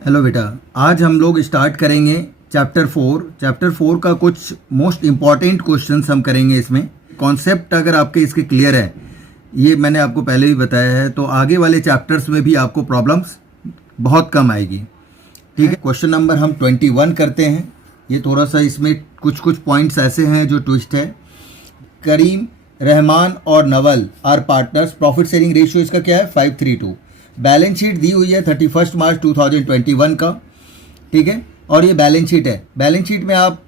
Hello बेटा, आज हम लोग स्टार्ट करेंगे चैप्टर 4 का कुछ मोस्ट इम्पॉर्टेंट क्वेश्चंस हम करेंगे। इसमें कॉन्सेप्ट अगर आपके इसके क्लियर है, ये मैंने आपको पहले भी बताया है, तो आगे वाले चैप्टर्स में भी आपको प्रॉब्लम्स बहुत कम आएगी। ठीक है, क्वेश्चन नंबर हम 21 करते हैं। ये थोड़ा सा इसमें कुछ पॉइंट्स ऐसे हैं जो ट्विस्ट है। करीम, रहमान और Naval are partners. Profit sharing ratio इसका क्या है? 5:3:2। बैलेंस शीट दी हुई है 31 मार्च 2021 का। ठीक है, और ये बैलेंस शीट है। बैलेंस शीट में आप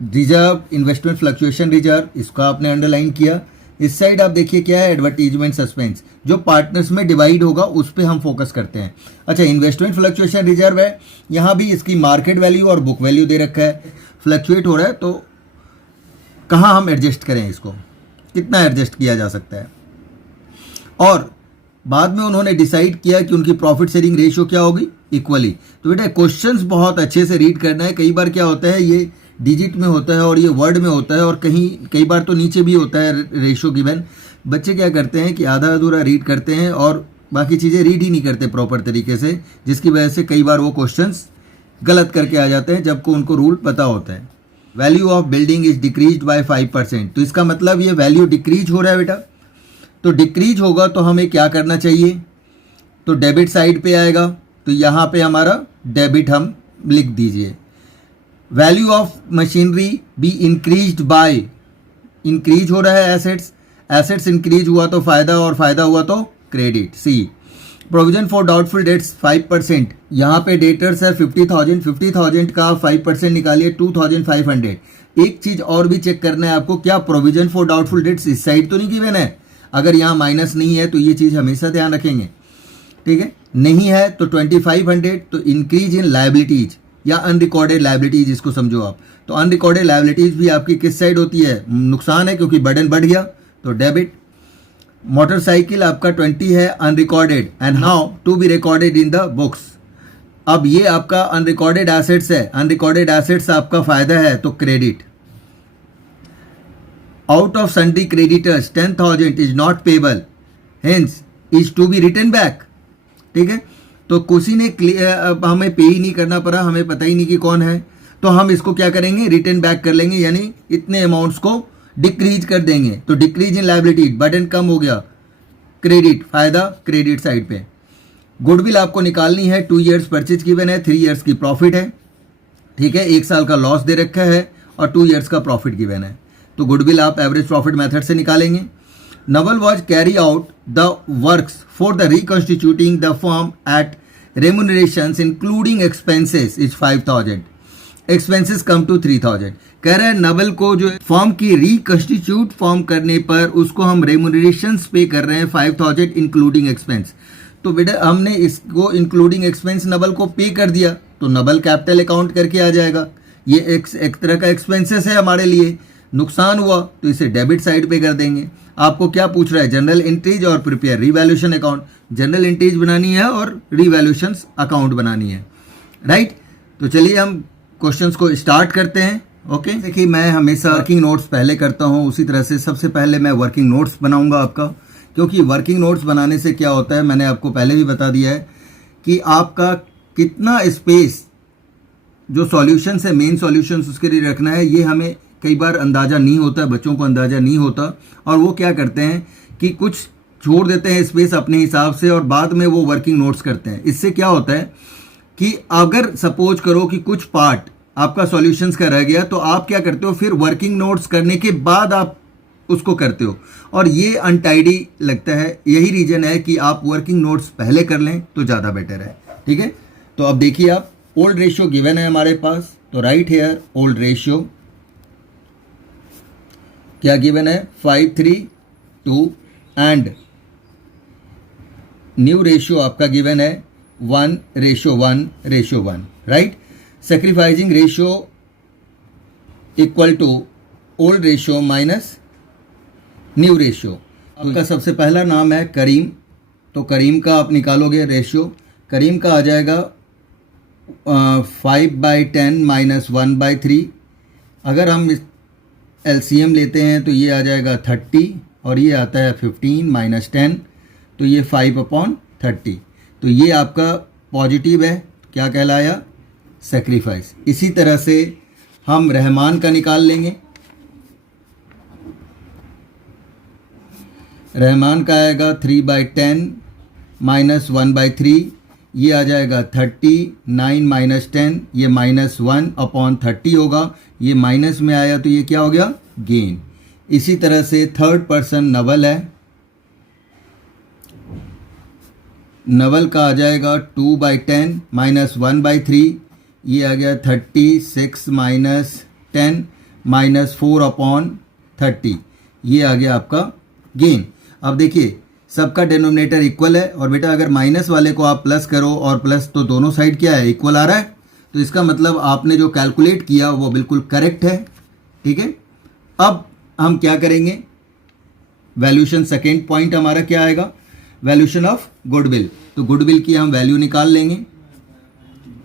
रिजर्व, इन्वेस्टमेंट फ्लक्चुएशन रिजर्व, इसका आपने अंडरलाइन किया। इस साइड आप देखिए क्या है? एडवर्टीजमेंट सस्पेंस, जो पार्टनर्स में डिवाइड होगा उस पर हम फोकस करते हैं। अच्छा, इन्वेस्टमेंट फ्लक्चुएशन रिजर्व है, यहाँ भी इसकी मार्केट वैल्यू और बुक वैल्यू दे रखा है। फ्लक्चुएट हो रहा है तो कहाँ हम एडजस्ट करें, इसको कितना एडजस्ट किया जा सकता है। और बाद में उन्होंने डिसाइड किया कि उनकी प्रॉफिट शेयरिंग रेशियो क्या होगी? इक्वली। तो बेटा क्वेश्चंस बहुत अच्छे से रीड करना है। कई बार क्या होता है, ये डिजिट में होता है और ये वर्ड में होता है, और कई बार तो नीचे भी होता है रेशियो गिवन। बच्चे क्या करते हैं कि आधा अधूरा रीड करते हैं और बाकी चीज़ें रीड ही नहीं करते प्रॉपर तरीके से, जिसकी वजह से कई बार वो क्वेश्चंस गलत करके आ जाते हैं, जबकि उनको रूल पता होता है। Value of building is decrease by 5%। तो इसका मतलब ये वैल्यू डिक्रीज हो रहा है बेटा। तो डिक्रीज होगा तो हमें क्या करना चाहिए? तो डेबिट साइड पे आएगा, तो यहाँ पे हमारा डेबिट हम लिख दीजिए। Value of machinery be increased by, increase हो रहा है एसेट्स इंक्रीज हुआ तो फायदा, और फायदा हुआ तो credit. C, provision for doubtful debts 5%। यहाँ पे डेटर्स है 50,000 का 5% निकालिए 2,500। एक चीज और भी चेक करना है आपको, क्या प्रोविजन फॉर डाउटफुल डेट्स इस साइड तो नहीं गिवन है? अगर यहाँ माइनस नहीं है तो ये चीज़ हमेशा ध्यान रखेंगे। ठीक है, नहीं है तो 2,500। तो इंक्रीज इन लायबिलिटीज या अनरिकॉर्डेड लायबिलिटीज, इसको समझो आप। तो अनरिकॉर्डेड लायबिलिटीज भी आपकी किस साइड होती है? नुकसान है, क्योंकि बर्डन बढ़ गया, तो डेबिट। मोटरसाइकिल आपका 20 है unrecorded, and how to be recorded in the books. अब ये आपका अनरिकॉर्डेड एसेट्स है, अनरिकॉर्डेड एसेट्स आपका फायदा है, तो credit. Out of sundry creditors 10,000 is not payable, hence is to be written back। ठीक है, तो किसी ने हमें पे ही नहीं करना पड़ा, हमें पता ही नहीं कि कौन है, तो हम इसको क्या करेंगे? रिटर्न बैक कर लेंगे, यानी इतने अमाउंट्स को डिक्रीज कर देंगे। तो डिक्रीज इन लायबिलिटी, बर्डन कम हो गया, क्रेडिट, फायदा क्रेडिट साइड पे। गुडविल आपको निकालनी है, 2 ईयर्स परचेज गिवन है, 3 ईयर्स की प्रॉफिट है। ठीक है, 1 साल का लॉस दे रखा है और 2 ईयर्स का प्रॉफिट गिवन है। तो गुडविल आप एवरेज प्रॉफिट मेथड से निकालेंगे। Naval was carry out the works for the reconstituting the firm at remunerations including expenses is 5,000, expenses come to 3,000। कह रहे हैं नवल को जो फर्म की रिकॉन्स्टिट्यूट फॉर्म करने पर उसको हम रेम्यूनरेशंस पे कर रहे हैं 5,000 इंक्लूडिंग एक्सपेंस। तो बेटा हमने इसको इंक्लूडिंग एक्सपेंस नवल को पे कर दिया, तो नवल कैपिटल अकाउंट करके आ जाएगा। ये एक तरह का एक्सपेंसेस है हमारे लिए, नुकसान हुआ तो इसे डेबिट साइड पे कर देंगे। आपको क्या पूछ रहा है? जनरल एंट्रीज और prepare revaluation account. General entries बनानी है और रिवैल्यूएशन अकाउंट बनानी है, राइट। तो चलिए हम क्वेश्चंस को स्टार्ट करते हैं। ओके, देखिए मैं हमेशा वर्किंग नोट्स पहले करता हूँ, उसी तरह से सबसे पहले मैं वर्किंग नोट्स बनाऊंगा आपका, क्योंकि वर्किंग नोट्स बनाने से क्या होता है, मैंने आपको पहले भी बता दिया है कि आपका कितना स्पेस जो सॉल्यूशंस है, मेन सॉल्यूशंस उसके लिए रखना है, ये हमें कई बार अंदाज़ा नहीं होता, बच्चों को अंदाज़ा नहीं होता, और वो क्या करते हैं कि कुछ छोड़ देते हैं स्पेस अपने हिसाब से और बाद में वो वर्किंग नोट्स करते हैं। इससे क्या होता है कि अगर सपोज करो कि कुछ पार्ट आपका सॉल्यूशंस का रह गया, तो आप क्या करते हो, फिर वर्किंग नोट्स करने के बाद आप उसको करते हो, और ये अनटाइडी लगता है। यही रीज़न है कि आप वर्किंग नोट्स पहले कर लें तो ज़्यादा बेटर है। ठीक है, तो अब देखिए आप, ओल्ड रेशियो गिवन है हमारे पास, तो राइट हेयर ओल्ड रेशियो क्या गिवन है? 5:3:2, एंड न्यू रेशियो आपका गिवन है 1:1:1, right. Sacrificing ratio equal to old ratio minus new ratio. आपका सबसे पहला नाम है करीम, तो करीम का आप निकालोगे रेशियो। करीम का आ जाएगा 5/10 - 1/3। अगर हम एलसीएम लेते हैं तो ये आ जाएगा 30, और ये आता है 15 - 10, तो ये 5/30। तो ये आपका पॉजिटिव है, क्या कहलाया, सेक्रीफाइस। इसी तरह से हम रहमान का निकाल लेंगे। रहमान का आएगा 3/10 माइनस 1/3, ये आ जाएगा 30, 9 माइनस 10, ये -1/30 होगा। ये माइनस में आया तो ये क्या हो गया, गेन। इसी तरह से थर्ड पर्सन नवल है, नवल का आ जाएगा 2/10 माइनस 1/3, ये आ गया 36 माइनस 10 माइनस 4/30, ये आ गया आपका गेन। अब देखिए सबका डिनोमिनेटर इक्वल है, और बेटा अगर माइनस वाले को आप प्लस करो और प्लस तो दोनों साइड क्या है, इक्वल आ रहा है, तो इसका मतलब आपने जो कैलकुलेट किया वो बिल्कुल करेक्ट है। ठीक है, अब हम क्या करेंगे, वैल्यूशन सेकेंड पॉइंट हमारा क्या आएगा, वैल्यूशन ऑफ गुडविल। तो गुडविल की हम वैल्यू निकाल लेंगे,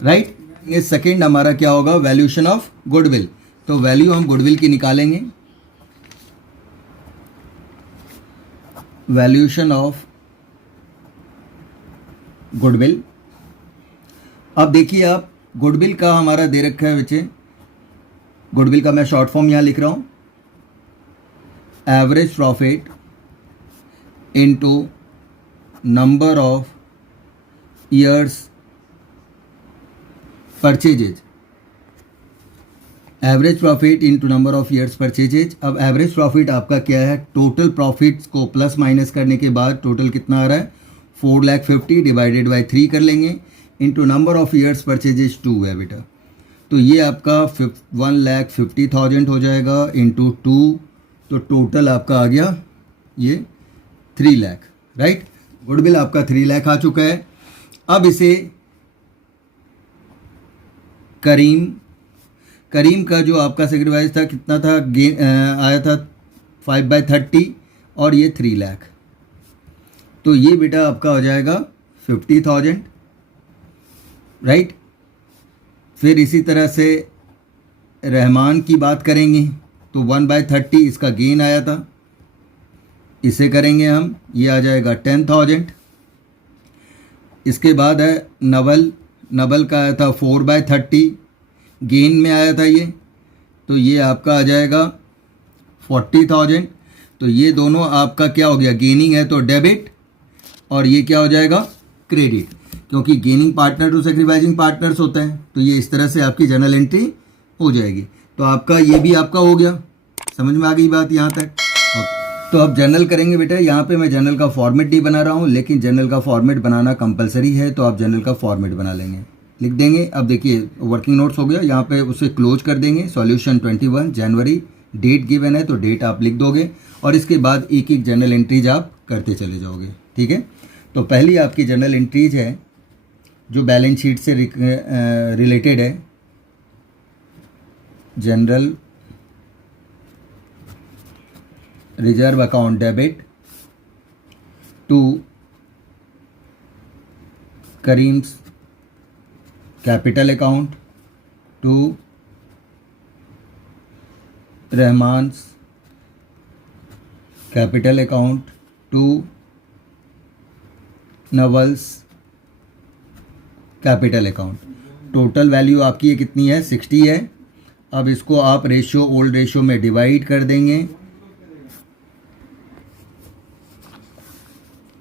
राइट। ये सेकेंड हमारा क्या होगा, वैल्यूशन ऑफ गुडविल। तो वैल्यू हम गुडविल की निकालेंगे, वैल्यूशन ऑफ गुडविल। अब देखिए आप, गुडविल का हमारा दे रखा है बच्चे, गुडविल का मैं शॉर्ट फॉर्म यहाँ लिख रहा हूँ, average profit into number of years purchases, average profit into number of years purchases. अब एवरेज प्रॉफिट आपका क्या है, टोटल प्रॉफिट्स को प्लस माइनस करने के बाद टोटल कितना आ रहा है, 4,50,000 डिवाइडेड बाई 3 कर लेंगे, into number of years purchases 2 है बेटा, तो ये आपका 1,50,000 हो जाएगा इंटू 2, तो टोटल आपका आ गया ये 3 लाख, राइट। गुडविल आपका 3 लाख आ चुका है। अब इसे करीम का जो आपका सेक्रीफाइस था कितना था, गेन आया था 5/30, और ये 3 लाख, तो ये बेटा आपका हो जाएगा 50,000, राइट। फिर इसी तरह से रहमान की बात करेंगे तो 1/30 इसका गेन आया था, इसे करेंगे हम, ये आ जाएगा 10,000। इसके बाद है नवल का आया था 4/30, गेन में आया था ये, तो ये आपका आ जाएगा 40,000। तो ये दोनों आपका क्या हो गया, गेनिंग है तो डेबिट, और ये क्या हो जाएगा, क्रेडिट, क्योंकि gaining partner to sacrificing partners होता है। तो ये इस तरह से आपकी जर्नल एंट्री हो जाएगी। तो आपका ये भी आपका हो गया, समझ में आ गई बात यहाँ तक। तो अब जर्नल करेंगे बेटा, यहाँ पे मैं जर्नल का फॉर्मेट नहीं बना रहा हूँ, लेकिन जर्नल का फॉर्मेट बनाना कंपलसरी है, तो आप जर्नल का फॉर्मेट बना लेंगे, लिख देंगे। अब देखिए वर्किंग नोट्स हो गया, यहाँ पे उसे क्लोज कर देंगे। सॉल्यूशन 21 जनवरी, डेट गिवन है तो डेट आप लिख दोगे, और इसके बाद एक एक जर्नल एंट्रीज आप करते चले जाओगे। ठीक है, तो पहली आपकी जर्नल एंट्रीज है जो बैलेंस शीट से रिलेटेड है, general reserve account debit to Karim's capital account to Rahman's capital account to Naval's capital account. Total value आपकी ये कितनी है, 60 है। अब इसको आप रेशियो ओल्ड रेशियो में डिवाइड कर देंगे,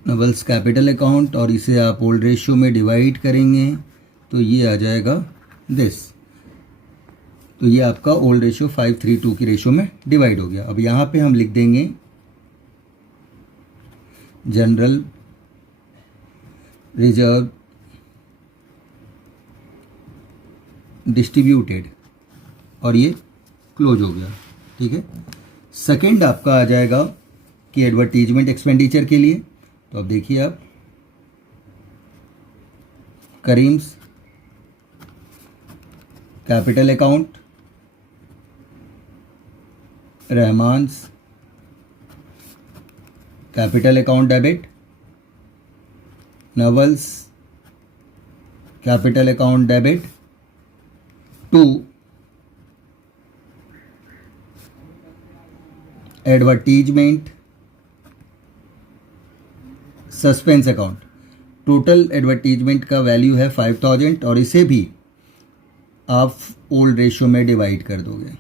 नवल्स कैपिटल अकाउंट, और इसे आप ओल्ड रेशियो में डिवाइड करेंगे तो ये आ जाएगा दिस। तो ये आपका ओल्ड रेशियो 5:3:2 की रेशियो में डिवाइड हो गया। अब यहाँ पे हम लिख देंगे जनरल रिजर्व डिस्ट्रीब्यूटेड, और ये क्लोज हो गया। ठीक है, सेकंड आपका आ जाएगा कि एडवर्टीजमेंट एक्सपेंडिचर के लिए। तो अब देखिए आप, Karim's capital account, Rahman's capital account debit, Naval's capital account debit to advertisement suspense account. Total advertisement का वैल्यू है 5000 और इसे भी आप ओल्ड रेशियो में डिवाइड कर दोगे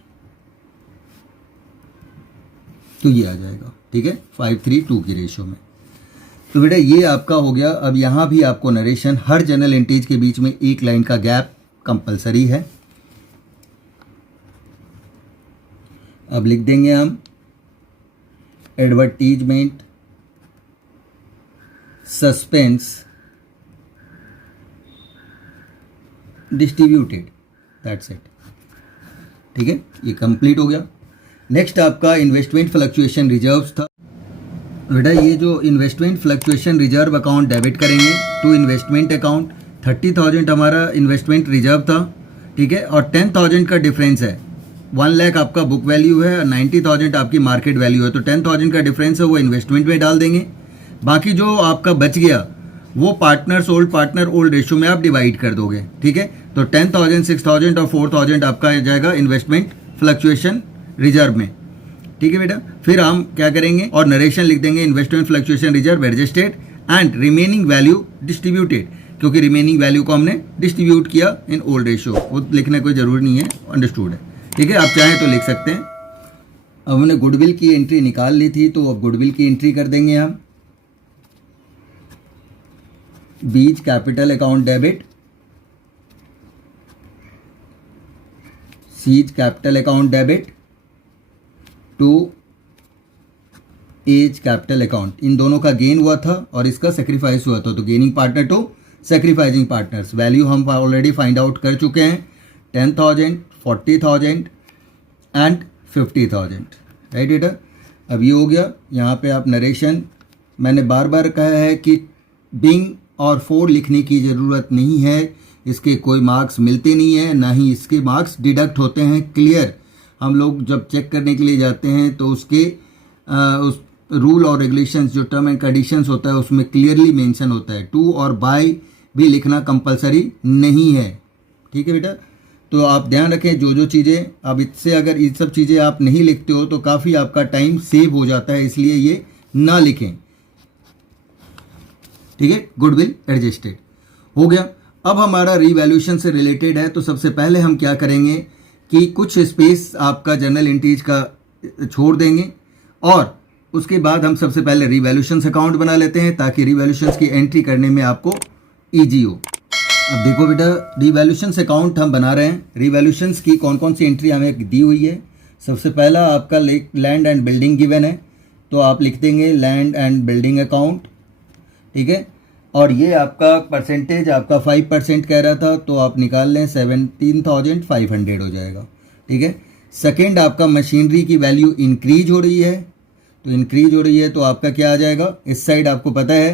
तो ये आ जाएगा, ठीक है, 5:3:2 की रेशियो में। तो बेटा ये आपका हो गया। अब यहाँ भी आपको नरेशन, हर जर्नल एंट्रीज के बीच में एक लाइन का गैप कंपलसरी है। अब लिख देंगे हम advertisement suspense distributed, that's it, ठीक है, ये कंप्लीट हो गया। नेक्स्ट आपका इन्वेस्टमेंट फ्लक्चुएशन रिजर्व्स था। बेटा ये जो investment fluctuation reserve account debit करेंगे टू इन्वेस्टमेंट अकाउंट, 30,000 हमारा इन्वेस्टमेंट रिजर्व था, ठीक है, और 10,000 का डिफरेंस है। 1 लाख आपका बुक वैल्यू है और 90,000 आपकी मार्केट वैल्यू है, तो 10,000 का डिफरेंस है वो इन्वेस्टमेंट में डाल देंगे। बाकी जो आपका बच गया वो पार्टनर ओल्ड रेशियो में आप डिवाइड कर दोगे, ठीक है। तो 10,000, 6,000 और 4,000 आपका आ जाएगा इन्वेस्टमेंट फ्लक्चुएशन रिजर्व में, ठीक है बेटा। फिर हम क्या करेंगे और नरेशन लिख देंगे investment fluctuation reserve adjusted and remaining value distributed, क्योंकि रिमेनिंग वैल्यू को हमने डिस्ट्रीब्यूट किया इन ओल्ड रेशियो, वो लिखने कोई ज़रूरी नहीं है, अंडरस्टूड है, ठीक है। आप चाहें तो लिख सकते हैं। अब हमने गुडविल की एंट्री निकाल ली थी, तो अब गुडविल की एंट्री कर देंगे हम। B's capital account debit, C's capital account debit to A's capital account, इन दोनों का गेन हुआ था और इसका सेक्रीफाइस हुआ था, तो gaining partner to sacrificing partners. Value हम ऑलरेडी फाइंड आउट कर चुके हैं, 10,000, 40,000 एंड 50,000, राइट बेटा। अब ये हो गया। यहाँ पे आप नरेशन, मैंने बार बार कहा है कि बिंग और फोर लिखने की ज़रूरत नहीं है, इसके कोई मार्क्स मिलते नहीं है, ना ही इसके मार्क्स डिडक्ट होते हैं। क्लियर, हम लोग जब चेक करने के लिए जाते हैं तो उसके उस रूल और रेगुलेशंस जो टर्म एंड कंडीशंस होता है उसमें क्लियरली मेंशन होता है। टू और बाय भी लिखना कंपलसरी नहीं है, ठीक है बेटा। तो आप ध्यान रखें जो चीज़ें, अब इससे अगर ये सब चीज़ें आप नहीं लिखते हो तो काफ़ी आपका टाइम सेव हो जाता है, इसलिए ये ना लिखें, ठीक है। गुडविल एडजस्टेड हो गया। अब हमारा रीवैल्यूएशन से रिलेटेड है, तो सबसे पहले हम क्या करेंगे कि कुछ स्पेस आपका जर्नल एंट्रीज का छोड़ देंगे और उसके बाद हम सबसे पहले रीवैल्यूएशन अकाउंट बना लेते हैं ताकि रीवैल्यूएशन की एंट्री करने में आपको ईजी हो। अब देखो बेटा, रीवैल्यूएशन अकाउंट हम बना रहे हैं। रीवैल्यूएशन की कौन कौन सी एंट्री हमें दी हुई है। सबसे पहला आपका लैंड एंड बिल्डिंग गिवन है, तो आप लिख देंगे लैंड एंड बिल्डिंग अकाउंट, ठीक है। और ये आपका परसेंटेज आपका 5% कह रहा था, तो आप निकाल लें 17,500 हो जाएगा, ठीक है। सेकेंड आपका मशीनरी की वैल्यू इंक्रीज हो रही है, तो इंक्रीज हो रही है तो आपका क्या आ जाएगा, इस साइड आपको पता है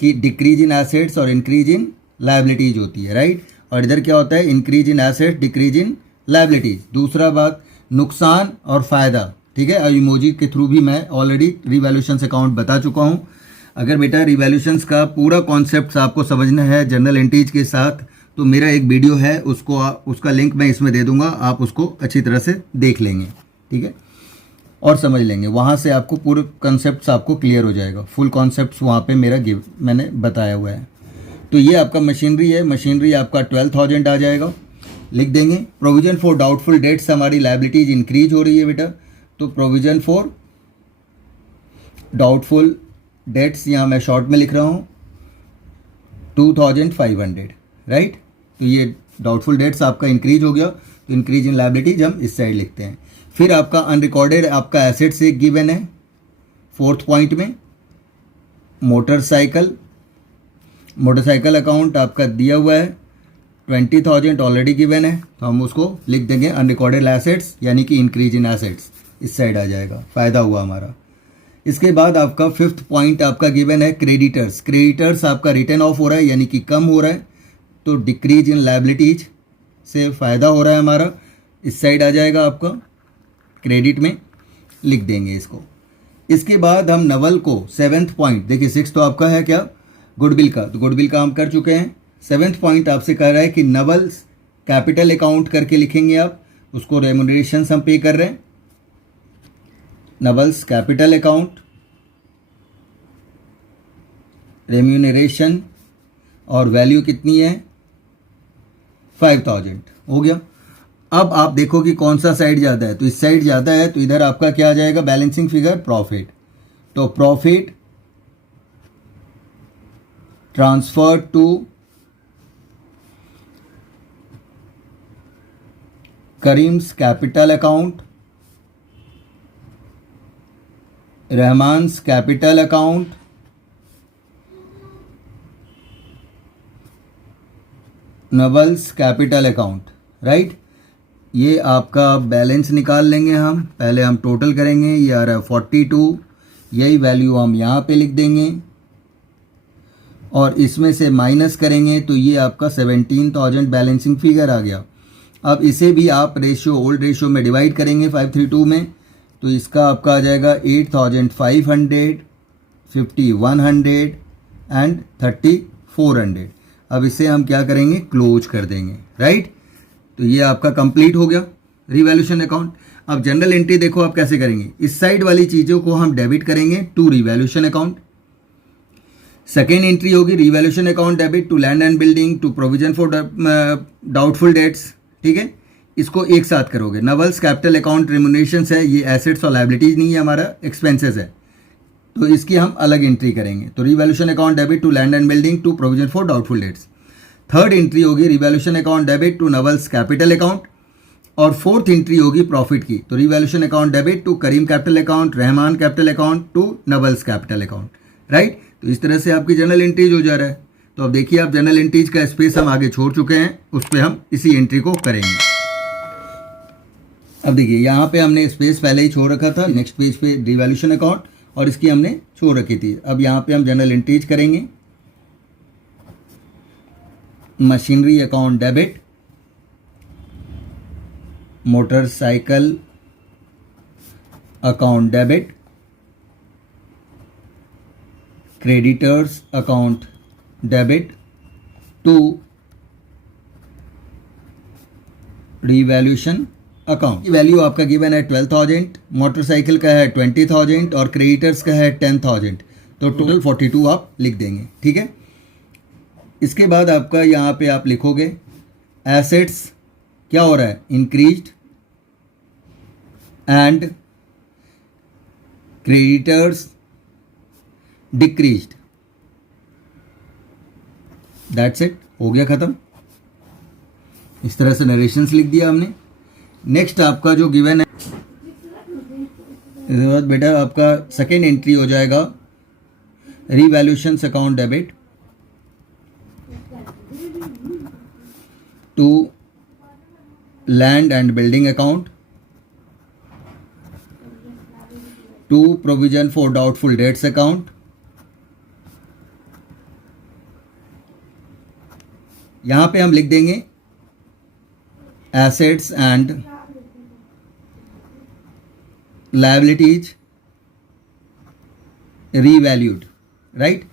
कि डिक्रीज इन एसेट्स और इंक्रीज इन लायबिलिटीज होती है, राइट। और इधर क्या होता है, increase in asset, decrease in liabilities. दूसरा बात नुकसान और फ़ायदा, ठीक है। और इमोजी के थ्रू भी मैं ऑलरेडी रीवैल्यूएशन अकाउंट बता चुका हूँ। अगर बेटा रीवैल्यूएशन का पूरा कॉन्सेप्ट आपको समझना है जर्नल एंट्रीज के साथ, तो मेरा एक वीडियो है, उसका लिंक मैं इसमें दे दूंगा, आप उसको अच्छी तरह से देख लेंगे, ठीक है, और समझ लेंगे। वहाँ से आपको पूरे कॉन्सेप्ट्स आपको क्लियर हो जाएगा। फुल कॉन्सेप्ट्स वहाँ पे मैंने बताया हुआ है। तो ये आपका मशीनरी है, मशीनरी आपका 12,000 आ जाएगा, लिख देंगे। प्रोविजन फॉर डाउटफुल डेट्स, हमारी लायबिलिटीज इंक्रीज हो रही है बेटा, तो प्रोविजन फॉर डाउटफुल डेट्स यहाँ मैं शॉर्ट में लिख रहा हूँ 2,500, राइट। तो ये डाउटफुल डेट्स आपका इंक्रीज हो गया, तो इंक्रीज इन लायबिलिटीज हम इस साइड लिखते हैं। फिर आपका अनरिकॉर्डेड आपका एसेट से गिवन है 4th पॉइंट में। मोटरसाइकिल अकाउंट आपका दिया हुआ है 20,000 ऑलरेडी गिवन है, तो हम उसको लिख देंगे अनरिकॉर्डेड एसेट्स, यानी कि इंक्रीज इन एसेट्स, इस साइड आ जाएगा, फ़ायदा हुआ हमारा। इसके बाद आपका 5th पॉइंट आपका गिवन है क्रेडिटर्स आपका रिटर्न ऑफ हो रहा है, यानी कि कम हो रहा है, तो डिक्रीज इन लायबिलिटीज से फ़ायदा हो रहा है हमारा, इस साइड आ जाएगा आपका, क्रेडिट में लिख देंगे इसको। इसके बाद हम नवल को 7th पॉइंट, देखिए 6 तो आपका है क्या, गुडविल का, तो गुडविल का हम कर चुके हैं। 7th पॉइंट आपसे कह रहा है कि नवल्स कैपिटल अकाउंट करके लिखेंगे आप, उसको रेमुनरेशन हम पे कर रहे हैं, नवल्स कैपिटल अकाउंट रेम्यूनरेशन और वैल्यू कितनी है 5000 हो गया। अब आप देखो कि कौन सा साइड ज़्यादा है, तो इस साइड ज़्यादा है तो इधर आपका क्या आ जाएगा बैलेंसिंग फिगर प्रॉफिट। तो profit transfer to Karim's capital account, Rahman's capital account, Naval's capital account, right. ये आपका बैलेंस निकाल लेंगे हम, पहले हम टोटल करेंगे, ये आ रहा है 42, यही वैल्यू हम यहाँ पे लिख देंगे और इसमें से माइनस करेंगे तो ये आपका 17,000 बैलेंसिंग फिगर आ गया। अब इसे भी आप रेशियो ओल्ड रेशियो में डिवाइड करेंगे 532 में, तो इसका आपका आ जाएगा 8,500, 5,100 एंड 3,400। अब इसे हम क्या करेंगे क्लोज कर देंगे, राइट। तो ये आपका कंप्लीट हो गया रिवैल्यूएशन अकाउंट। अब जनरल एंट्री देखो आप कैसे करेंगे, इस साइड वाली चीज़ों को हम डेबिट करेंगे to revaluation account. Second entry होगी revaluation account debit to land and building to provision for doubtful debts, ठीक है। इसको एक साथ करोगे। नवल्स कैपिटल अकाउंट रिम्यूनरेशंस है, ये एसेट्स और लायबिलिटीज नहीं है, हमारा एक्सपेंसेस है, तो इसकी हम अलग एंट्री करेंगे। तो revaluation account debit to land and building to provision for doubtful debts. Third entry होगी revaluation account debit to Naval's capital account और फोर्थ एंट्री होगी प्रॉफिट की। तो revaluation account debit to Karim capital account, Rahman capital account to Naval's capital account, right. तो इस तरह से आपकी जनरल एंट्रीज हो जा रहा है। तो अब देखिए आप जनरल एंट्रीज का स्पेस हम आगे छोड़ चुके हैं, उस पर हम इसी एंट्री को करेंगे। अब देखिए यहाँ पे हमने स्पेस पहले ही छोड़ रखा था, नेक्स्ट पेज पे रिवैल्यूएशन अकाउंट और इसकी हमने छोड़ रखी थी। अब यहाँ पे हम जनरल एंट्रीज करेंगे। Machinery account debit, motorcycle account debit, creditors account debit to revaluation account. की वैल्यू आपका गिवन है 12,000, मोटरसाइकिल का है 20,000 और क्रेडिटर्स का है 10,000, तो टोटल 42 आप लिख देंगे, ठीक है। इसके बाद आपका यहाँ पे आप लिखोगे एसेट्स क्या हो रहा है increased and creditors decreased, that's it, हो गया ख़त्म। इस तरह से नरेशंस लिख दिया हमने। नेक्स्ट आपका जो गिवन है, इसके बाद बेटा आपका सेकेंड एंट्री हो जाएगा revaluations account debit to land and building account to provision for doubtful debts account, यहां पे हम लिख देंगे assets and liabilities revalued, right.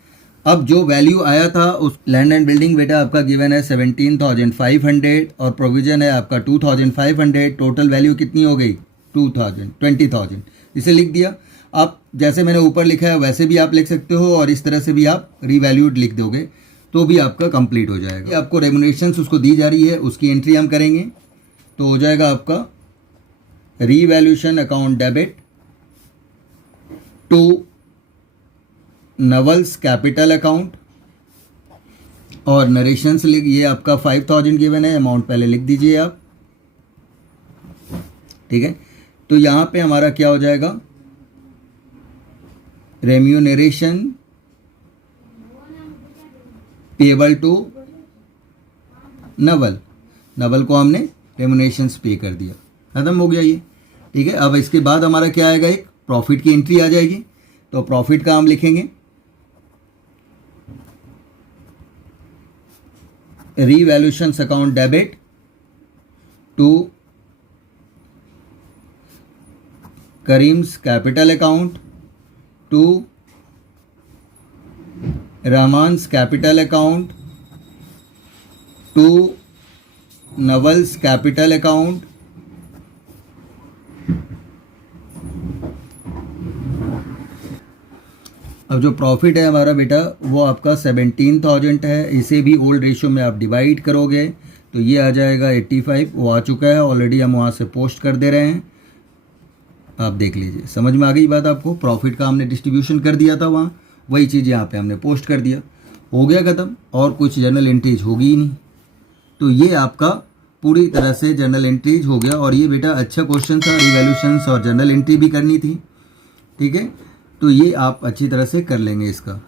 अब जो वैल्यू आया था उस लैंड एंड बिल्डिंग बेटा आपका गिवन है 17,500 और प्रोविजन है आपका 2,500, टोटल वैल्यू कितनी हो गई 20,000, इसे लिख दिया। आप जैसे मैंने ऊपर लिखा है वैसे भी आप लिख सकते हो और इस तरह से भी आप रीवैल्यूड लिख दोगे तो भी आपका कंप्लीट हो जाएगा। आपको रेम्यूनरेशंस उसको दी जा रही है, उसकी एंट्री हम करेंगे, तो हो जाएगा आपका revaluation account debit to Naval's capital account और नरेशंस लिख, ये आपका 5,000 गिवन है, अमाउंट पहले लिख दीजिए आप, ठीक है। तो यहाँ पे हमारा क्या हो जाएगा रेम्यूनरेशन पेबल टू नवल को हमने रेम्यूनरेशंस पे कर दिया, खत्म हो गया ये, ठीक है। अब इसके बाद हमारा क्या आएगा, एक प्रॉफिट की एंट्री आ जाएगी। तो प्रॉफिट का हम लिखेंगे revaluations account debit to Karim's capital account to Rahman's capital account to Naval's capital account अब जो प्रॉफिट है हमारा बेटा वो आपका 17,000 है, इसे भी ओल्ड रेशियो में आप डिवाइड करोगे तो ये आ जाएगा 85, वो आ चुका है ऑलरेडी, हम वहाँ से पोस्ट कर दे रहे हैं। आप देख लीजिए, समझ में आ गई बात आपको। प्रॉफिट का हमने डिस्ट्रीब्यूशन कर दिया था वहाँ, वही चीज़ यहाँ पे हमने पोस्ट कर दिया, हो गया ख़त्म, और कुछ जर्नल एंट्रीज होगी ही नहीं। तो ये आपका पूरी तरह से जर्नल एंट्रीज हो गया। और ये बेटा अच्छा क्वेश्चन था, रिवैल्यूएशंस और जर्नल एंट्री भी करनी थी, ठीक है। तो ये आप अच्छी तरह से कर लेंगे इसका।